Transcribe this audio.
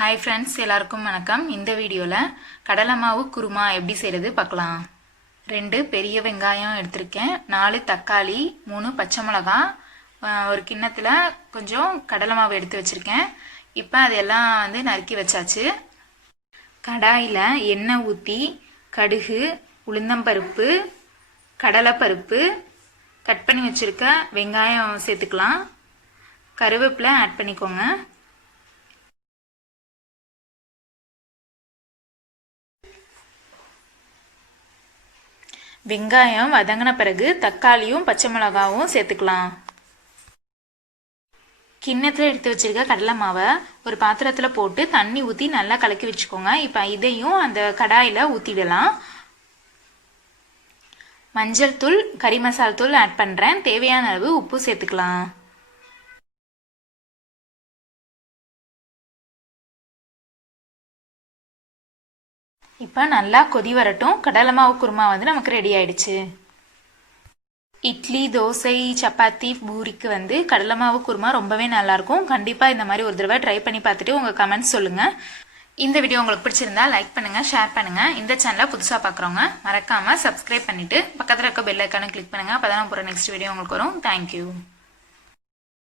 Hi friends, எல்லாருக்கும் வணக்கம். இந்த வீடியோவில் கடலை மாவு குருமா எப்படி செய்கிறது பார்க்கலாம். 2 பெரிய வெங்காயம் எடுத்திருக்கேன், 4 தக்காளி, 3 பச்சை மிளகா, ஒரு கிண்ணத்தில் கொஞ்சம் கடலை மாவு எடுத்து வச்சுருக்கேன். இப்போ அதெல்லாம் நறுக்கி வச்சாச்சு. கடாயில் எண்ணெய் ஊற்றி கடுகு, உளுந்தம்பருப்பு, கடலைப்பருப்பு, கட் பண்ணி வச்சுருக்க வெங்காயம் சேர்த்துக்கலாம். கருவேப்பிலை ஆட் பண்ணிக்கோங்க. வெங்காயம் வதங்கின பிறகு தக்காளியும் பச்சை மிளகாவும் சேர்த்துக்கலாம். கிண்ணத்தில் எடுத்து வச்சிருக்க கடலை மாவை ஒரு பாத்திரத்தில் போட்டு தண்ணி ஊற்றி நல்லா கலக்கி வச்சுக்கோங்க. இப்போ இதையும் அந்த கடாயில் ஊற்றிடலாம். மஞ்சள் தூள், கறி மசாலா தூள் ஆட் பண்ணுறேன். தேவையான அளவு உப்பு சேர்த்துக்கலாம். இப்போ நல்லா கொதி வரட்டும். கடலை மாவு குருமா நமக்கு ரெடி ஆயிடுச்சு. இட்லி, தோசை, சப்பாத்தி, பூரிக்கு கடலை மாவு குருமா ரொம்பவே நல்லாயிருக்கும். கண்டிப்பாக இந்த மாதிரி ஒரு தடவை ட்ரை பண்ணி பார்த்துட்டு உங்கள் கமெண்ட்ஸ் சொல்லுங்கள். இந்த வீடியோ உங்களுக்கு பிடிச்சிருந்தா லைக் பண்ணுங்கள், ஷேர் பண்ணுங்கள். இந்த சேனலை புதுசாக பார்க்குறவங்க மறக்காமல் சப்ஸ்கிரைப் பண்ணிவிட்டு பக்கத்தில் இருக்க பெல் ஐக்கானை கிளிக் பண்ணுங்கள். அப்போ தான் போகிற நெக்ஸ்ட் வீடியோ உங்களுக்கு வரும். தேங்க்யூ.